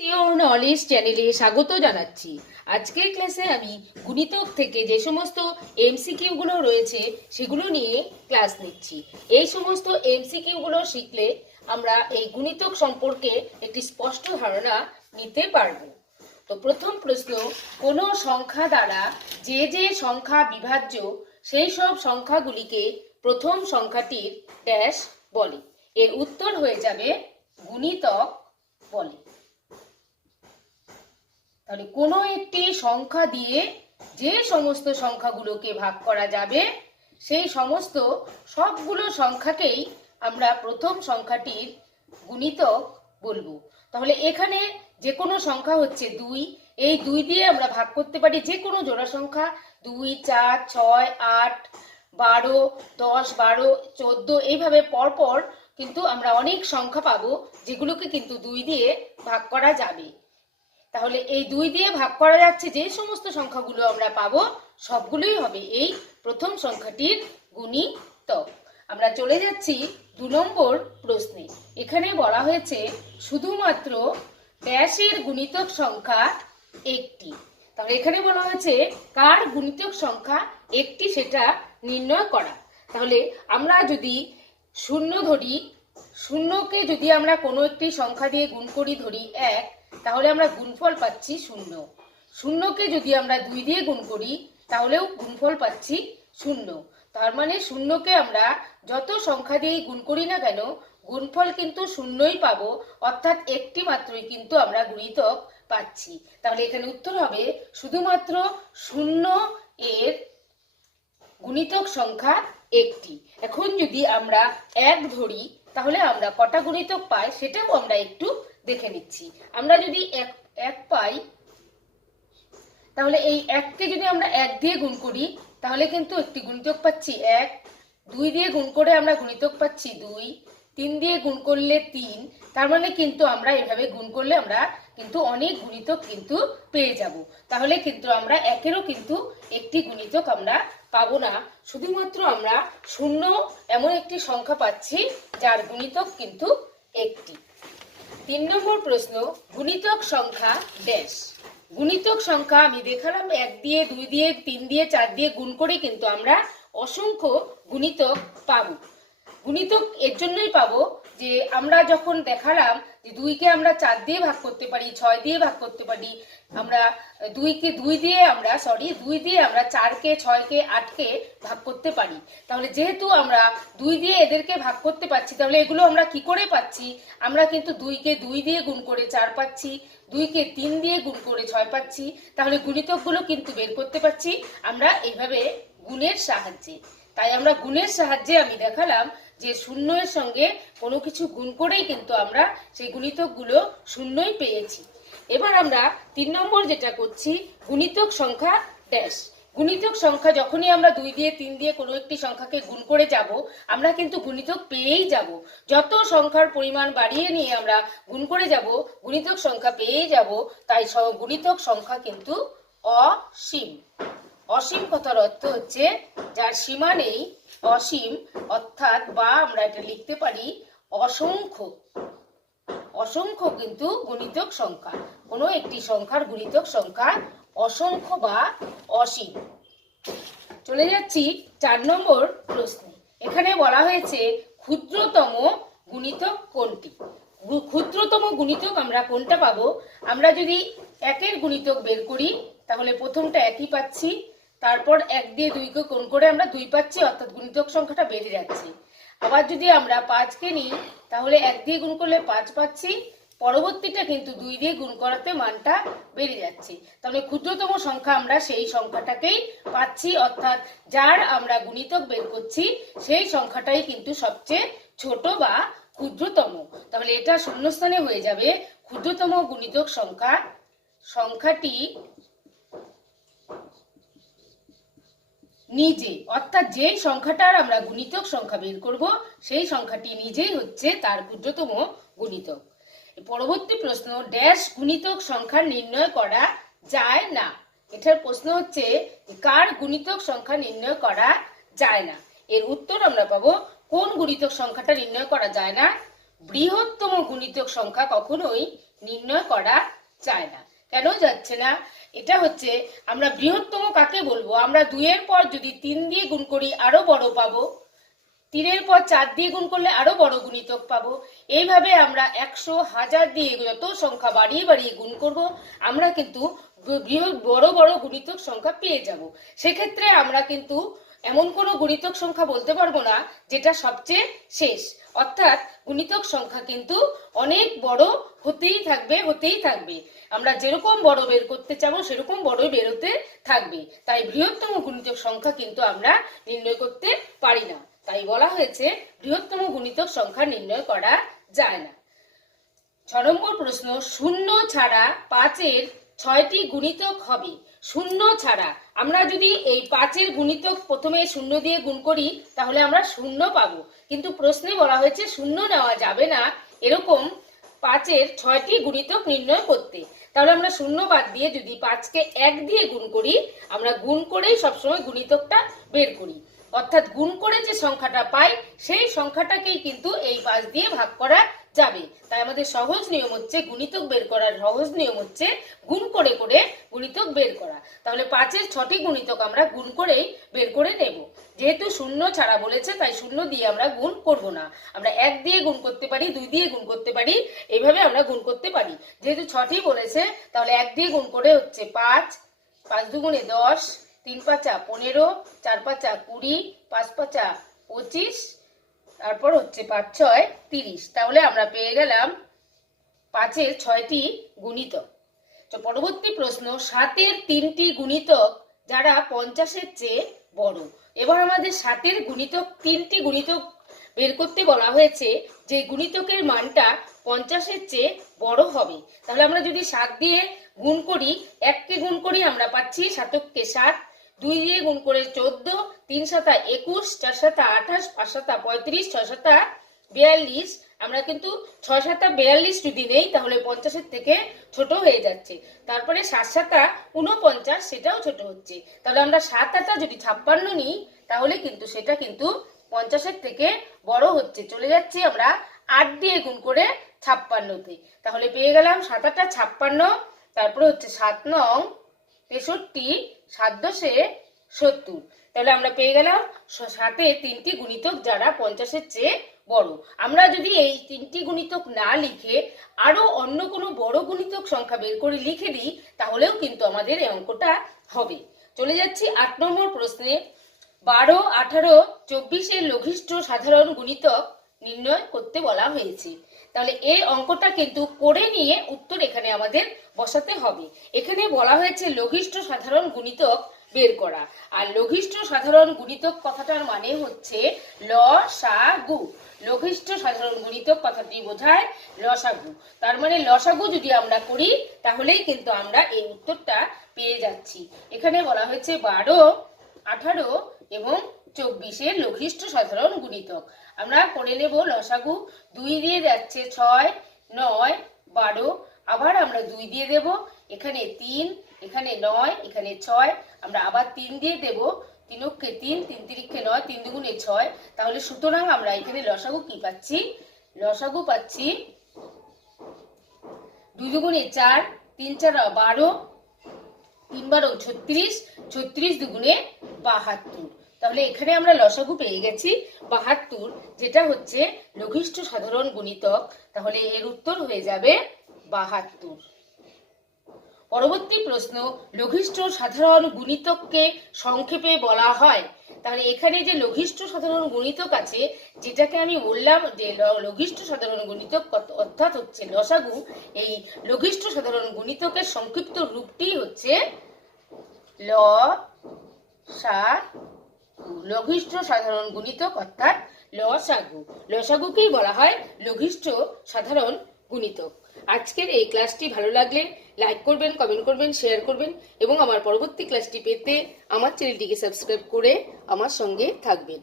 CO knowledge চ্যানেলে স্বাগত জানাচ্ছি। আজকের ক্লাসে আমি গুণিতক থেকে যে সমস্ত এমসিকিউ গুলো রয়েছে সেগুলো নিয়ে ক্লাস নিচ্ছি। এই সমস্ত এমসিকিউ গুলো শিখলে আমরা এই গুণিতক সম্পর্কে একটি স্পষ্ট ধারণা নিতে পারবো। তো প্রথম প্রশ্ন, কোনো সংখ্যা দ্বারা যে যে সংখ্যা বিভাজ্য সেই সব সংখ্যাগুলিকে প্রথম সংখ্যাটির ড্যাশ বলে। এর উত্তর হয়ে যাবে গুণিতক বলে। তাহলে কোনো একটি সংখ্যা দিয়ে যে সমস্ত সংখ্যাগুলোকে ভাগ করা যাবে সেই সমস্ত সবগুলো সংখ্যাকেই আমরা প্রথম সংখ্যাটির গুণিতক বলবো। তাহলে এখানে যে কোনো সংখ্যা হচ্ছে 2, এই 2 দিয়ে আমরা ভাগ করতে পারি যে কোনো জোড়া সংখ্যা 2, 4, 6, 8, 12, 10, 12, 14 এইভাবে পরপর কিন্তু আমরা অনেক সংখ্যা পাবো যেগুলোকে কিন্তু 2 দিয়ে ভাগ করা যাবে। তাহলে এই 2 দিয়ে ভাগ করা যাচ্ছে যে সমস্ত সংখ্যাগুলো আমরা পাবো সবগুলোই হবে এই প্রথম সংখ্যাটির গুণিতক। আমরা চলে যাচ্ছি 2 নম্বর প্রশ্নে। এখানে বলা হয়েছে শুধুমাত্র ড্যাশের গুণিতক সংখ্যা একটি। তাহলে এখানে বলা হয়েছে কার গুণিতক সংখ্যা একটি সেটা নির্ণয় করা। তাহলে আমরা যদি শূন্য ধরি, শূন্যকে যদি আমরা কোনো একটি সংখ্যা দিয়ে গুণ করি, ধরি 1, তাহলে আমরা গুণফল পাচ্ছি 0। শূন্যকে যদি আমরা 2 দিয়ে গুণ করি তাহলেও গুণফল পাচ্ছি 0। তার মানে শূন্যকে আমরা যত সংখ্যা দিয়ে গুণ করি না কেন গুণফল কিন্তু 0ই পাবো, অর্থাৎ একটি মাত্রই কিন্তু আমরা গুণিতক পাচ্ছি। তাহলে এখানে উত্তর হবে শুধুমাত্র 0 এর গুণিতক সংখ্যা একটি। এখন যদি আমরা 1 ধরি তাহলে আমরা কটা গুণিতক পাই সেটাও আমরা একটু দেখে নিচ্ছি। আমরা যদি 1 পাই তাহলে এই 1কে যদি আমরা 1 দিয়ে গুণ করি তাহলে কিন্তু একটি গুণিতক পাচ্ছি 1, 2 দিয়ে গুণ করে আমরা গুণিতক পাচ্ছি 2, 3 দিয়ে গুণ করলে 3। তার মানে কিন্তু আমরা এভাবে গুণ করলে আমরা কিন্তু অনেক গুণিতক কিন্তু পেয়ে যাব। তাহলে কিন্তু আমরা 1-এরও কিন্তু একটি গুণিতক আমরা পাবো না, শুধুমাত্র আমরা 0 এমন একটি সংখ্যা পাচ্ছি যার গুণিতক কিন্তু একটি। 3 নম্বর প্রশ্ন, গুণিতক সংখ্যা ড্যাশ। গুণিতক সংখ্যা আমি দেখালাম 1 দিয়ে, 2 দিয়ে, 3 দিয়ে, 4 দিয়ে গুণ করে কিন্তু আমরা অসংখ্য গুণিতক পাবো। গুণিতক এর জন্যই পাবো যে আমরা যখন দেখালাম যে 2কে আমরা 4 দিয়ে ভাগ করতে পারি, 6 দিয়ে ভাগ করতে পারি, আমরা 2 দিয়ে আমরা 4কে, 6কে, 8কে ভাগ করতে পারি। তাহলে যেহেতু আমরা 2 দিয়ে এদেরকে ভাগ করতে পারছি তাহলে এগুলো আমরা কি করে পাচ্ছি? আমরা কিন্তু 2কে 2 দিয়ে গুণ করে 4 পাচ্ছি, 2কে 3 দিয়ে গুণ করে 6 পাচ্ছি। তাহলে গুণিতকগুলো কিন্তু বের করতে পারছি আমরা এইভাবে গুণের সাহায্যে। তাই আমরা গুণের সাহায্যে আমি দেখালাম যে 0 এর সঙ্গে কোনো কিছু গুণ করেই কিন্তু আমরা সেই গুণিতকগুলো 0ই পেয়েছি। এবার আমরা 3 নম্বর যেটা করছি, গুণিতক সংখ্যা ড্যাশ। গুণিতক সংখ্যা যখনই আমরা 2 দিয়ে, 3 দিয়ে কোনো একটি সংখ্যাকে গুণ করে যাব আমরা কিন্তু গুণিতক পেয়েই যাব। যত সংখ্যার পরিমাণ বাড়িয়ে নিয়ে আমরা গুণ করে যাব গুণিতক সংখ্যা পেয়েই যাব। তাই গুণিতক সংখ্যা কিন্তু অসীম। অসীম কথার অর্থ হচ্ছে যার সীমা নেই, অসীম, অর্থাৎ বা আমরা এটা লিখতে পারি অসংখ্য। অসংখ্য কিন্তু গুণিতক সংখ্যা, কোনো একটি সংখ্যার গুণিতক সংখ্যা অসংখ্য বা অসীম। চলে যাচ্ছি 4 নম্বর প্রশ্নে। এখানে বলা হয়েছে ক্ষুদ্রতম গুণিতক কোনটি? ক্ষুদ্রতম গুণিতক আমরা কোনটা পাবো? আমরা যদি 1-এর গুণিতক বের করি তাহলে প্রথমটা 1ই পাচ্ছি, তারপর 1 দিয়ে 2কে গুণ করে আমরা 2 পাচ্ছি, অর্থাৎ গুণিতক সংখ্যাটা বেড়ে যাচ্ছে। আবার যদি আমরা 5কে নিই তাহলে 1 দিয়ে গুণ করলে 5 পাচ্ছি, পরবর্তীটা কিন্তু 2 দিয়ে গুণ করাতে মানটা বেড়ে যাচ্ছে। তাহলে ক্ষুদ্রতম সংখ্যা আমরা সেই সংখ্যাটাকেই পাচ্ছি, অর্থাৎ যার আমরা গুণিতক বের করছি সেই সংখ্যাটাই কিন্তু সবচেয়ে ছোট বা ক্ষুদ্রতম। তাহলে এটা শূন্যস্থানে হয়ে যাবে ক্ষুদ্রতম গুণিতক সংখ্যা। সংখ্যাটি নিজে, অর্থাৎ যে সংখ্যাটার আমরা গুণিতক সংখ্যা বের করব সেই সংখ্যাটি নিজেই হচ্ছে তার ক্ষুদ্রতম গুণিতক। পরবর্তী প্রশ্ন, ড্যাশ গুণিতক সংখ্যা নির্ণয় করা যায় না। এটার প্রশ্ন হচ্ছে কার গুণিতক সংখ্যা নির্ণয় করা যায় না। এর উত্তর আমরা পাবো কোন গুণিতক সংখ্যাটা নির্ণয় করা যায় না? বৃহত্তম গুণিতক সংখ্যা কখনোই নির্ণয় করা যায় না। কেন যাচ্ছে না? এটা হচ্ছে, আমরা বৃহত্তম কাকে বলবো? আমরা 2 এর পর যদি 3 দিয়ে গুণ করি আরো বড় পাবো, 3 এর পর 4 দিয়ে গুণ করলে আরো বড় গুণিতক পাবো। এইভাবে আমরা 100, 1000 দিয়ে যত সংখ্যা বাড়িয়ে বাড়িয়ে গুণ করব, আমরা কিন্তু বড় বড় গুণিতক সংখ্যা পেয়ে যাব। সেক্ষেত্রে আমরা কিন্তু এমন কোনো গুণিতক সংখ্যা বলতে পারবো না যেটা সবচেয়ে শেষ। অর্থাৎ গুণিতক সংখ্যা কিন্তু অনেক বড় হতেই থাকবে। আমরা যেরকম বড় বের করতে চাবো সেরকম বড় বেরোতে থাকবে। তাই বৃহত্তম গুণিতক সংখ্যা কিন্তু আমরা নির্ণয় করতে পারি না। তাই বলা হয়েছে বৃহত্তম গুণিতক সংখ্যা নির্ণয় করা যায় না। 6 নম্বর প্রশ্ন, শূন্য ছাড়া 5-এর 6টি গুণিতক হবে। শূন্য ছাড়া আমরা যদি এই 5-এর গুণিতক প্রথমে শূন্য দিয়ে গুণ করি তাহলে আমরা শূন্য পাবো, কিন্তু প্রশ্নে বলা হয়েছে শূন্য নেওয়া যাবে না এরকম 5-এর 6টি গুণিতক নির্ণয় করতে। তাহলে আমরা শূন্য বাদ দিয়ে যদি 5কে 1 দিয়ে গুণ করি, আমরা গুণ করেই সবসময় গুণিতকটা বের করি। অর্থাৎ গুণ করে যে সংখ্যাটা পাই সেই সংখ্যাটাকেই কিন্তু এই 5 দিয়ে ভাগ করা যাবে। তাই আমাদের সহজ নিয়ম হচ্ছে, গুণিতক বের করার সহজ নিয়ম হচ্ছে গুণ করে করে গুণিতক বের করা। তাহলে 5-এর 6টি গুণিতক আমরা গুণ করেই বের করে নেব। যেহেতু শূন্য ছাড়া বলেছে তাই শূন্য দিয়ে আমরা গুণ করব না। আমরা 1 দিয়ে গুণ করতে পারি, 2 দিয়ে গুণ করতে পারি, এইভাবে আমরা গুণ করতে পারি। যেহেতু 6টি বলেছে তাহলে 1 দিয়ে গুণ করে হচ্ছে 5, 5 দুগুণে 10, 3 পাঁচা 15, 4 পাঁচা 20, 5 পাঁচা 25, তারপর হচ্ছে 5 6 30। তাহলে আমরা পেয়ে গেলাম 5-এর 6টি গুণিতক। তো পরবর্তী প্রশ্ন, 7-এর 3টি গুণিতক যারা 50-এর চেয়ে বড়। এবার আমাদের 7-এর গুণিতক 3টি গুণিতক বের করতে বলা হয়েছে যে গুণিতকের মানটা 50-এর চেয়ে বড় হবে। তাহলে আমরা যদি 7 দিয়ে গুণ করি, 1কে গুণ করি আমরা পাচ্ছি 7কে 7, 2 দিয়ে গুণ করে 14, 3 7 21, 4 7 28, 5 7 35, 6 7 42। আমরা কিন্তু 6 7 42 যদি নেই তাহলে 50-এর থেকে ছোট হয়ে যাচ্ছে। তারপরে 7 7 49, সেটাও ছোট হচ্ছে। তাহলে আমরা 7 8 যদি 56 নিই তাহলে কিন্তু সেটা কিন্তু 50-এর থেকে বড় হচ্ছে। চলে যাচ্ছি আমরা 8 দিয়ে গুণ করে 56-তে। তাহলে পেয়ে গেলাম 7 8 56, তারপরে হচ্ছে 7 9 63, 7 10 70। তাহলে আমরা পেয়ে গেলাম 7-এর 3টি গুণিতক যারা 50-এর চেয়ে বড়। আমরা যদি এই 3টি গুণিতক না লিখে আরো অন্য কোনো বড় গুণিতক সংখ্যা বের করে লিখে দিই তাহলেও কিন্তু আমাদের এই অঙ্কটা হবে। চলে যাচ্ছি 8 নম্বর প্রশ্নে। 12, 18, 24-এর লঘিষ্ঠ সাধারণ গুণিতক নির্ণয় করতে বলা হয়েছে। তাহলে এই অঙ্কটা কিন্তু করে নিয়ে উত্তর এখানে আমাদের বসাতে হবে। এখানে বলা হয়েছে লঘিষ্ঠ সাধারণ গুণিতক বের করা। আর লঘিষ্ঠ সাধারণ গুণিতক কথাটার মানে হচ্ছে লসাগু। লঘিষ্ঠ সাধারণ গুণিতক কথাটি বোঝায় লসাগু। তার মানে লসাগু যদি আমরা করি তাহলেই কিন্তু আমরা এই উত্তরটা পেয়ে যাচ্ছি। এখানে বলা হয়েছে 12, 18 এবং 24-এর লঘিষ্ঠ সাধারণ গুণিতক। আমরা করে নেব লসাগু। 2 দিয়ে যাচ্ছে 6, 9, 12, আবার আমরা 2 দিয়ে দেব, এখানে 3, এখানে 9, এখানে 6, আমরা আবার 3 দিয়ে দেব, 3 কে 3, 3 3 9, 3 দুগুণে 6। তাহলে সুতরাং আমরা এখানে লসাগু কি পাচ্ছি? লসাগু পাচ্ছি 2 দুগুণে 4, 3 4 12, 3 12 36, 36 দুগুণে 72। তাহলে এখানে আমরা লসাগু পেয়ে গেছি 72, যেটা হচ্ছে লঘিষ্ঠ সাধারণ গুণিতক। তাহলে এর উত্তর হয়ে যাবে 72। পরবর্তী প্রশ্ন, লঘিষ্ঠ সাধারণ গুণিতককে সংক্ষেপে বলা হয়। তাহলে এখানে যে লঘিষ্ঠ সাধারণ গুণিতক আছে, যেটাকে আমি বললাম যে লঘিষ্ঠ সাধারণ গুণিতক অর্থাৎ হচ্ছে লসাগু, এই লঘিষ্ঠ সাধারণ গুণিতকের সংক্ষিপ্ত রূপটি হচ্ছে লসাগু। লঘিষ্ঠ সাধারণ গুণিতক অর্থাৎ লসাগু। লসাগুকেই বলা হয় লঘিষ্ঠ সাধারণ গুণিতক। আজকের এই ক্লাসটি ভালো লাগলে লাইক করবেন, কমেন্ট করবেন, শেয়ার করবেন এবং আমার পরবর্তী ক্লাসটি পেতে আমার চ্যানেলটিকে সাবস্ক্রাইব করে আমার সঙ্গে থাকবেন।